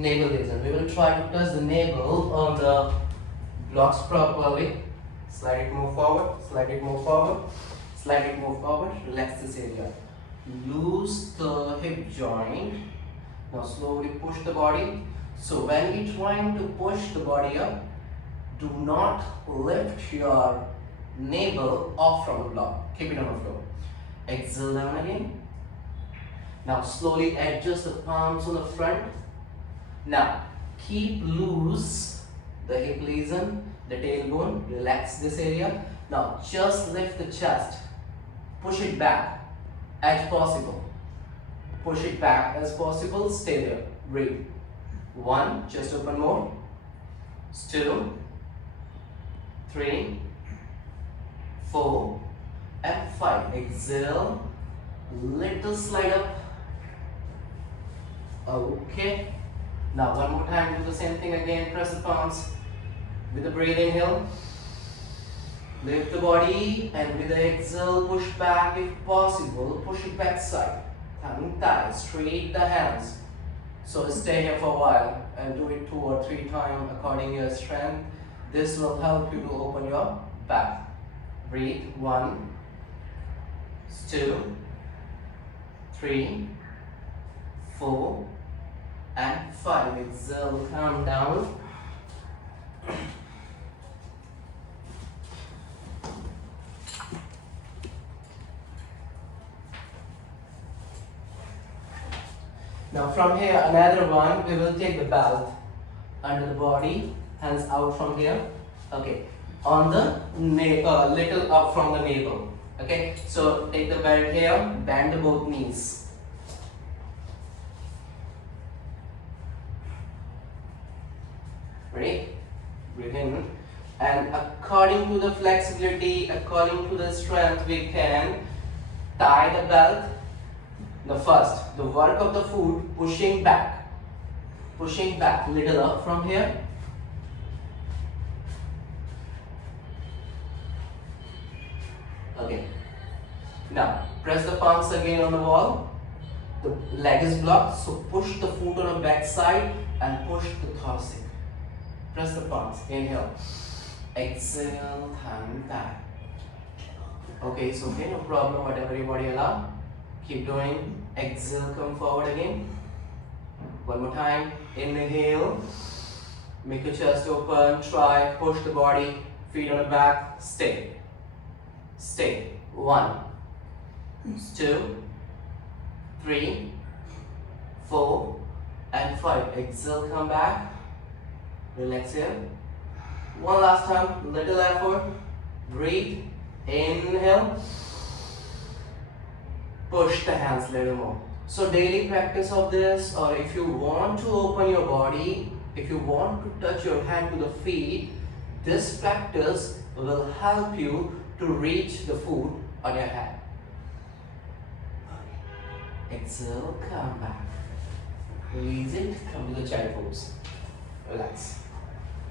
navel lesion. We will try to touch the navel on the blocks properly. Slide it, move forward, slide it, move forward, slide it, move forward. Relax this area. Loose the hip joint. Now slowly push the body. So when we trying to push the body up, do not lift your navel off from the block. Keep it on the floor. Exhale down again. Now slowly adjust the palms on the front. Now keep loose the hip lesion, the tailbone. Relax this area. Now just lift the chest. Push it back as possible. Push it back as possible. Stay there. Breathe. 1. Chest open more. 2, 3, 4, and 5. Exhale. Little slide up. Okay. Now one more time. Do the same thing again. Press the palms. With the breathe inhale. Lift the body, and with the exhale, push back if possible. Push it back side. Tongue tight. Straight the hands. So stay here for a while and do it 2 or 3 times according to your strength. This will help you to open your back. Breathe. 1, 2, 3, 4, and 5. Exhale. Calm down. Now from here, another one, we will take the belt under the body, hands out from here. Okay, on the little up from the navel. Okay, so take the belt here, bend the both knees. Ready? Breathe in. And according to the flexibility, according to the strength, we can tie the belt. The first, the work of the foot, pushing back, little up from here. Okay. Now press the palms again on the wall. The leg is blocked, so push the foot on the back side and push the thoracic. Press the palms. Inhale. Exhale. Tongue tight. Okay, it's okay, no problem. Whatever your body allow. Keep doing. Exhale, come forward again. One more time. Inhale. Make your chest open. Try. Push the body. Feet on the back. Stay. Stay. 1, 2, 3, 4, and 5. Exhale, come back. Relax here. One last time. Little effort. Breathe. Inhale. Push the hands a little more. So daily practice of this, or if you want to open your body, if you want to touch your hand to the feet, this practice will help you to reach the food on your hand. Exhale, come back. Release it, come to the child pose. Relax.